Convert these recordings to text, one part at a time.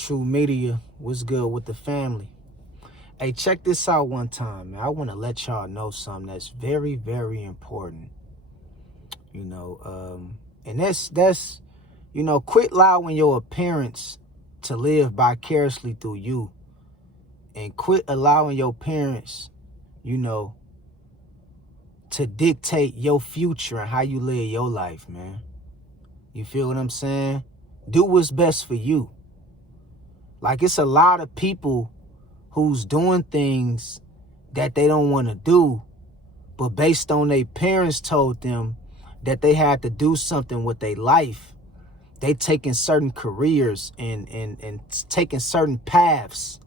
True Media, what's good with the family? Hey, check this out one time, man. I want to let y'all know something that's very, very important. And that's quit allowing your parents to live vicariously through you, and quit allowing your parents, to dictate your future and how you live your life, man. You feel what I'm saying? Do what's best for you. Like, it's a lot of people who's doing things that they don't want to do, but based on their parents told them that they had to do something with their life, they taking certain careers and taking certain paths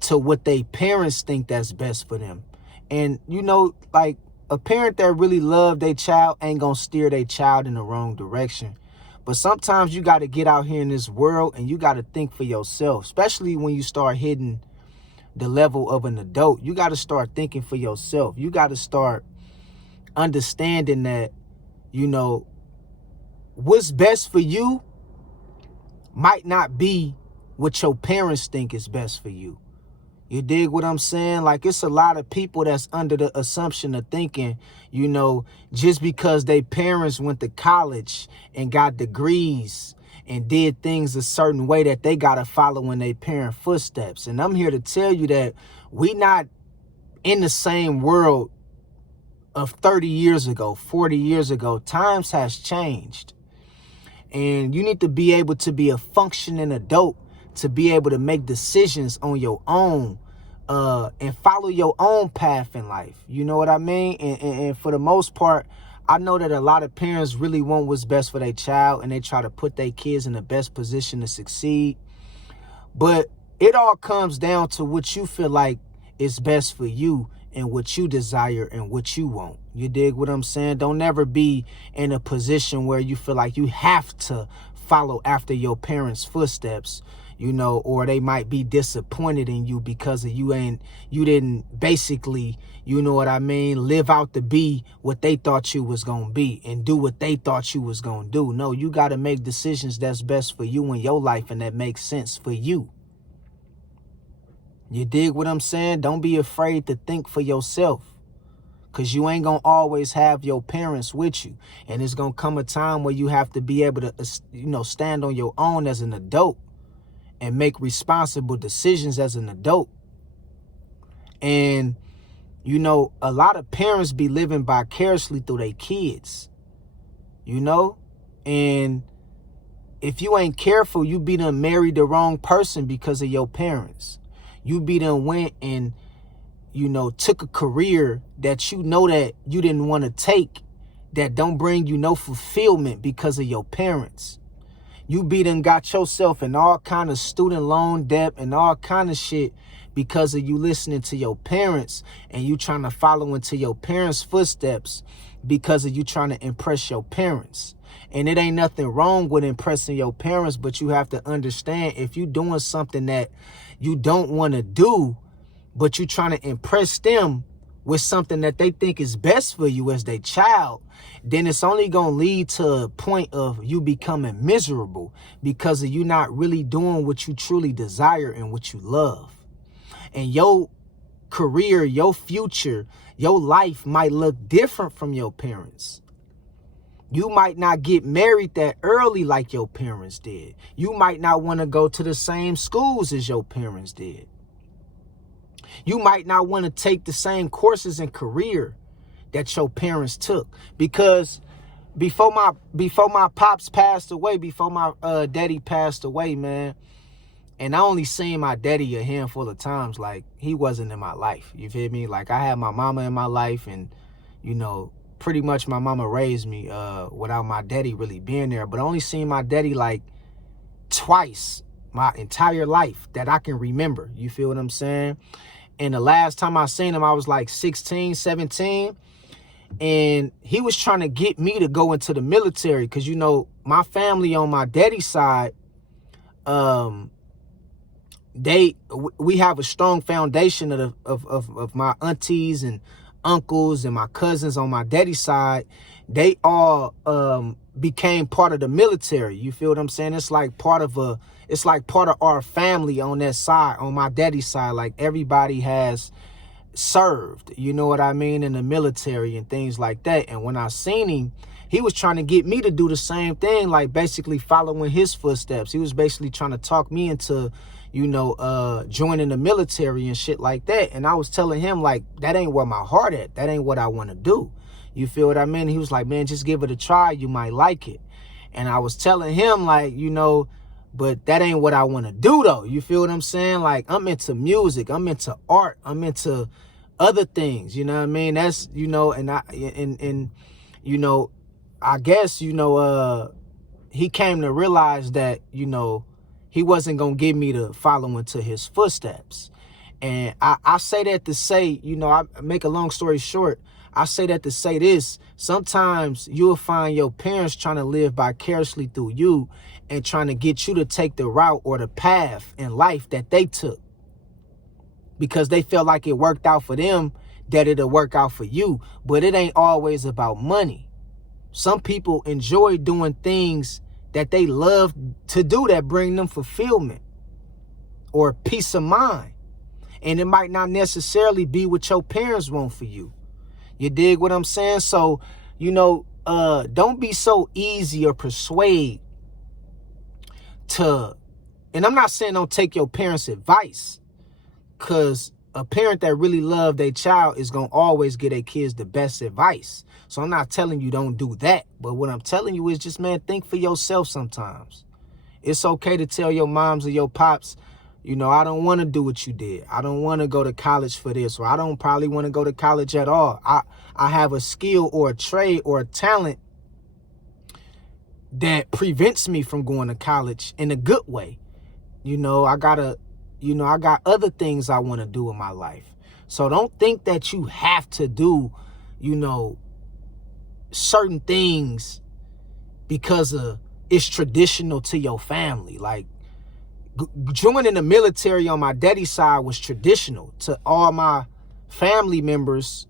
to what their parents think that's best for them. And, like, a parent that really love their child ain't gonna steer their child in the wrong direction. But sometimes you got to get out here in this world and you got to think for yourself, especially when you start hitting the level of an adult. You got to start thinking for yourself. You got to start understanding that, what's best for you might not be what your parents think is best for you. You dig what I'm saying? Like, it's a lot of people that's under the assumption of thinking, just because their parents went to college and got degrees and did things a certain way, that they got to follow in their parent footsteps. And I'm here to tell you that we not in the same world of 30 years ago, 40 years ago. Times has changed. And you need to be able to be a functioning adult, to be able to make decisions on your own, and follow your own path in life. You know what I mean? And for the most part, I know that a lot of parents really want what's best for their child, and they try to put their kids in the best position to succeed. But it all comes down to what you feel like is best for you and what you desire and what you want. You dig what I'm saying? Don't never be in a position where you feel like you have to follow after your parents' footsteps, or they might be disappointed in you because you didn't basically, live out to be what they thought you was going to be and do what they thought you was going to do. No, you got to make decisions that's best for you in your life and that makes sense for you. You dig what I'm saying? Don't be afraid to think for yourself, because you ain't going to always have your parents with you. And it's going to come a time where you have to be able to, stand on your own as an adult and make responsible decisions as an adult. And, a lot of parents be living vicariously through their kids, and if you ain't careful, you be done married the wrong person because of your parents. You be done went and, took a career that that you didn't want to take, that don't bring you no fulfillment because of your parents. You be done got yourself in all kind of student loan debt and all kind of shit because of you listening to your parents, and you trying to follow into your parents' footsteps because of you trying to impress your parents. And it ain't nothing wrong with impressing your parents, but you have to understand, if you doing something that you don't want to do, but you trying to impress them with something that they think is best for you as their child, then it's only going to lead to a point of you becoming miserable because of you not really doing what you truly desire and what you love. And your career, your future, your life might look different from your parents. You might not get married that early like your parents did. You might not want to go to the same schools as your parents did. You might not want to take the same courses and career that your parents took. Because before my pops passed away, before my daddy passed away, man, and I only seen my daddy a handful of times. Like, he wasn't in my life. You feel me? Like, I had my mama in my life, and, pretty much my mama raised me without my daddy really being there. But I only seen my daddy like twice my entire life that I can remember. You feel what I'm saying? And the last time I seen him, I was like 16, 17. And he was trying to get me to go into the military because, my family on my daddy's side, we have a strong foundation of my aunties and uncles and my cousins on my daddy's side. They all became part of the military. You feel what I'm saying? It's like part of our family on that side, on my daddy's side. Like everybody has served, you know what I mean, in the military and things like that. And when I seen him, he was trying to get me to do the same thing, like basically following his footsteps. He was basically trying to talk me into, joining the military and shit like that. And I was telling him, like, that ain't where my heart at. That ain't what I want to do. You feel what I mean? He was like, man, just give it a try. You might like it. And I was telling him, like, but that ain't what I want to do, though. You feel what I'm saying? Like, I'm into music. I'm into art. I'm into other things. You know what I mean? That's, I guess, he came to realize that, he wasn't going to get me to follow into his footsteps. And I say that to say, I make a long story short. I say that to say this. Sometimes you'll find your parents trying to live vicariously through you and trying to get you to take the route or the path in life that they took, because they felt like it worked out for them, that it'll work out for you. But it ain't always about money. Some people enjoy doing things that they love to do that bring them fulfillment or peace of mind. And it might not necessarily be what your parents want for you. You dig what I'm saying? So, don't be so easy or persuade to, and I'm not saying don't take your parents' advice, because a parent that really love their child is going to always give their kids the best advice. So I'm not telling you don't do that. But what I'm telling you is just, man, think for yourself sometimes. It's okay to tell your moms or your pops, I don't want to do what you did. I don't want to go to college for this, or I don't probably want to go to college at all. I have a skill or a trade or a talent that prevents me from going to college in a good way. I got other things I want to do in my life. So don't think that you have to do, certain things because it's traditional to your family. Like, joining the military on my daddy's side was traditional to all my family members.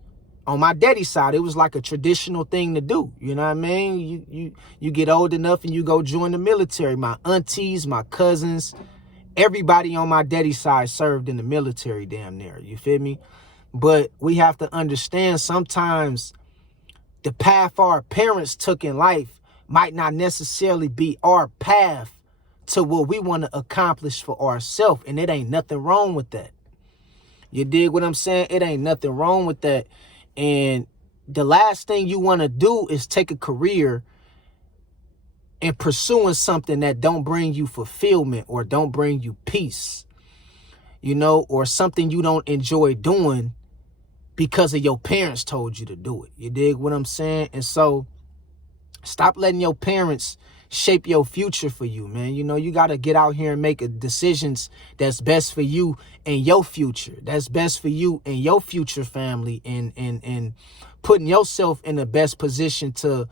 On my daddy's side, it was like a traditional thing to do. You know what I mean? You get old enough and you go join the military. My aunties, my cousins, everybody on my daddy's side served in the military damn near. You feel me? But we have to understand sometimes the path our parents took in life might not necessarily be our path to what we want to accomplish for ourselves. And it ain't nothing wrong with that. You dig what I'm saying? It ain't nothing wrong with that. And the last thing you want to do is take a career and pursuing something that don't bring you fulfillment or don't bring you peace, or something you don't enjoy doing because of your parents told you to do it. You dig what I'm saying? And so stop letting your parents shape your future for you, man. You got to get out here and make decisions that's best for you and your future. That's best for you and your future family, and putting yourself in the best position to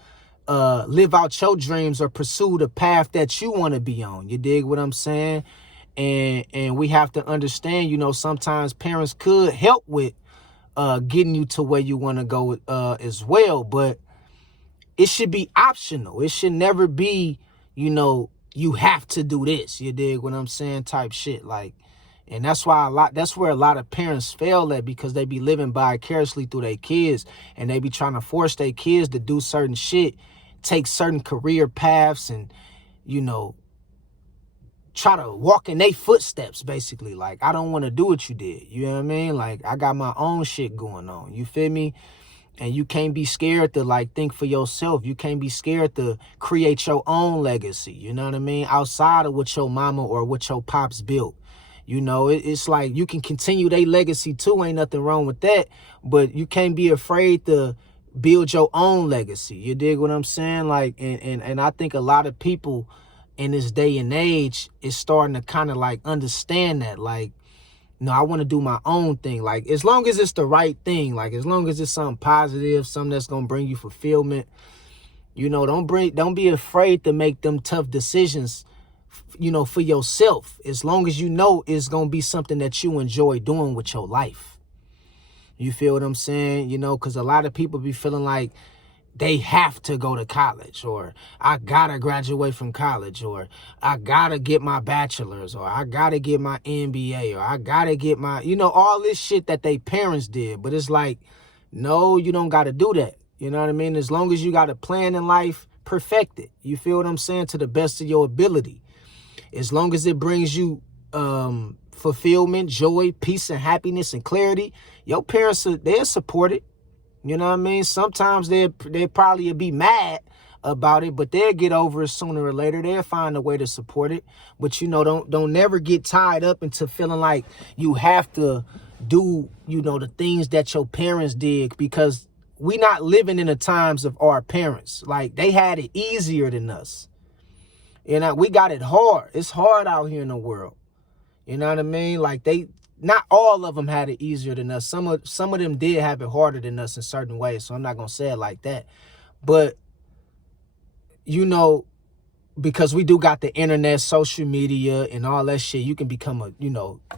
live out your dreams or pursue the path that you want to be on. You dig what I'm saying? And we have to understand, sometimes parents could help with getting you to where you want to go as well, but it should be optional. It should never be, you have to do this. You dig what I'm saying? Type shit. Like, and that's where a lot of parents fail at, because they be living vicariously through their kids, and they be trying to force their kids to do certain shit, take certain career paths, and, try to walk in their footsteps, basically. Like, I don't want to do what you did. You know what I mean? Like, I got my own shit going on. You feel me? And you can't be scared to, like, think for yourself. You can't be scared to create your own legacy. You know what I mean? Outside of what your mama or what your pops built. It's like you can continue their legacy too. Ain't nothing wrong with that. But you can't be afraid to build your own legacy. You dig what I'm saying? Like, and I think a lot of people in this day and age is starting to kind of like understand that. Like, no, I want to do my own thing. Like, as long as it's the right thing, like, as long as it's something positive, something that's going to bring you fulfillment, don't be afraid to make them tough decisions, for yourself, as long as it's going to be something that you enjoy doing with your life. You feel what I'm saying? Because a lot of people be feeling like they have to go to college, or I gotta graduate from college, or I gotta get my bachelor's, or I gotta get my MBA, or I gotta get my, all this shit that they parents did. But it's like, no, you don't gotta do that. You know what I mean? As long as you got a plan in life, perfect it. You feel what I'm saying? To the best of your ability. As long as it brings you fulfillment, joy, peace, and happiness and clarity, your parents, they'll support it. You know what I mean? Sometimes they probably be mad about it, but they'll get over it sooner or later. They'll find a way to support it. But, don't never get tied up into feeling like you have to do, the things that your parents did, because we not living in the times of our parents. Like, they had it easier than us. We got it hard. It's hard out here in the world. You know what I mean? Like, not all of them had it easier than us. Some of them did have it harder than us in certain ways. So I'm not going to say it like that. But, because we do got the internet, social media, and all that shit, you can become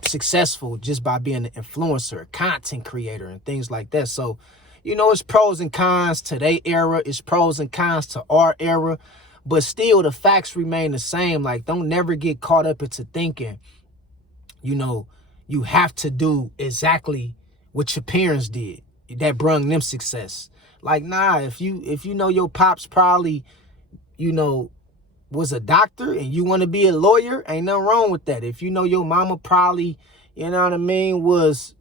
successful just by being an influencer, a content creator, and things like that. So, it's pros and cons to their era. It's pros and cons to our era. But still, the facts remain the same. Like, don't never get caught up into thinking, you have to do exactly what your parents did that brung them success. Like, nah, if you your pops probably, was a doctor and you want to be a lawyer, ain't nothing wrong with that. If your mama probably, was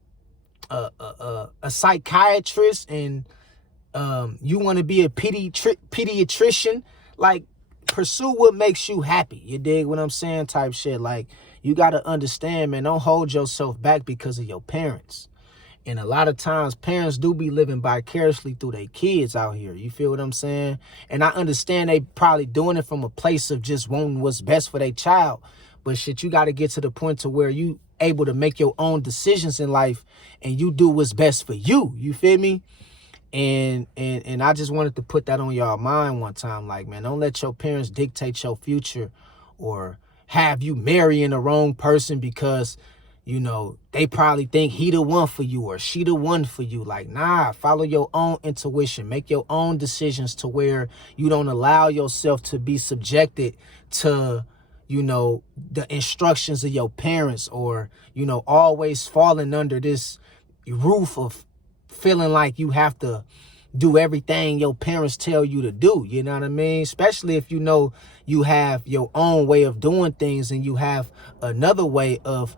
a psychiatrist and you want to be a pediatrician, like, pursue what makes you happy. You dig what I'm saying? Type shit. Like, you got to understand, man, don't hold yourself back because of your parents. And a lot of times parents do be living vicariously through their kids out here. You feel what I'm saying? And I understand they probably doing it from a place of just wanting what's best for their child. But shit, you got to get to the point to where you able to make your own decisions in life and you do what's best for you. You feel me? And I just wanted to put that on y'all mind one time. Like, man, don't let your parents dictate your future or have you marrying the wrong person because, they probably think he the one for you or she the one for you. Like, nah, follow your own intuition. Make your own decisions to where you don't allow yourself to be subjected to, the instructions of your parents or, always falling under this roof of feeling like you have to do everything your parents tell you to do. You know what I mean? Especially if you have your own way of doing things and you have another way of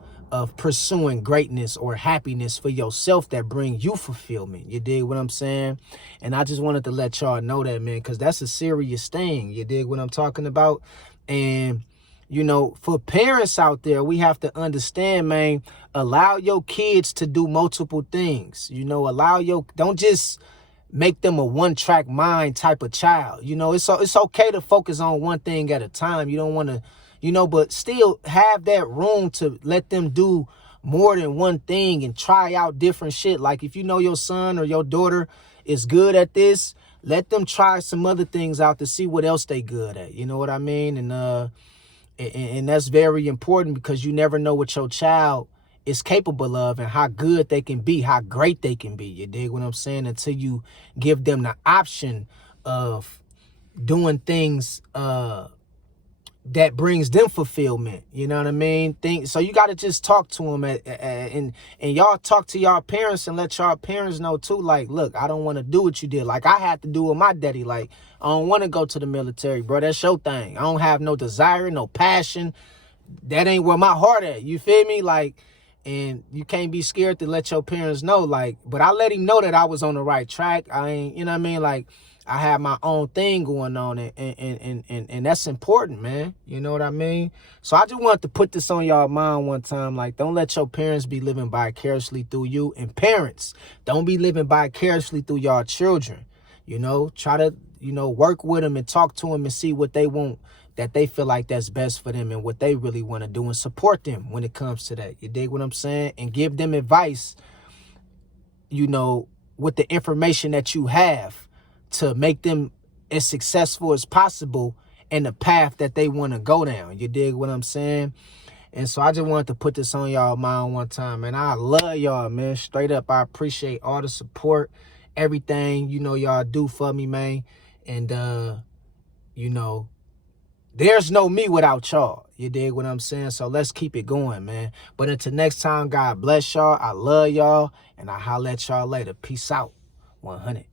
pursuing greatness or happiness for yourself that bring you fulfillment. You dig what I'm saying? And I just wanted to let y'all know that, man, because that's a serious thing. You dig what I'm talking about? And for parents out there, we have to understand, man, allow your kids to do multiple things. Don't just make them a one-track mind type of child. It's okay to focus on one thing at a time. You don't want to, but still have that room to let them do more than one thing and try out different shit. Like, if your son or your daughter is good at this, let them try some other things out to see what else they good at. You know what I mean? And that's very important because you never know what your child is capable of and how good they can be, how great they can be. You dig what I'm saying? Until you give them the option of doing things that brings them fulfillment. You know what I mean? So you got to just talk to them and y'all talk to y'all parents and let y'all parents know too. Like, look, I don't want to do what you did. Like, I had to do with my daddy. Like, I don't want to go to the military, bro. That's your thing. I don't have no desire, no passion. That ain't where my heart at. You feel me? Like, and you can't be scared to let your parents know. Like, but I let him know that I was on the right track. I ain't, you know what I mean? Like, I have my own thing going on, and that's important, man. You know what I mean? So I just wanted to put this on y'all mind one time. Like, don't let your parents be living vicariously through you. And parents, don't be living vicariously through y'all children. Try to, work with them and talk to them and see what they want, that they feel like that's best for them and what they really want to do, and support them when it comes to that. You dig what I'm saying? And give them advice, with the information that you have, to make them as successful as possible in the path that they want to go down. You dig what I'm saying? And so I just wanted to put this on y'all mind one time. And I love y'all, man. Straight up, I appreciate all the support everything, y'all do for me, man. And, there's no me without y'all. You dig what I'm saying? So let's keep it going, man. But until next time, God bless y'all. I love y'all. And I'll holler at y'all later. Peace out. 100.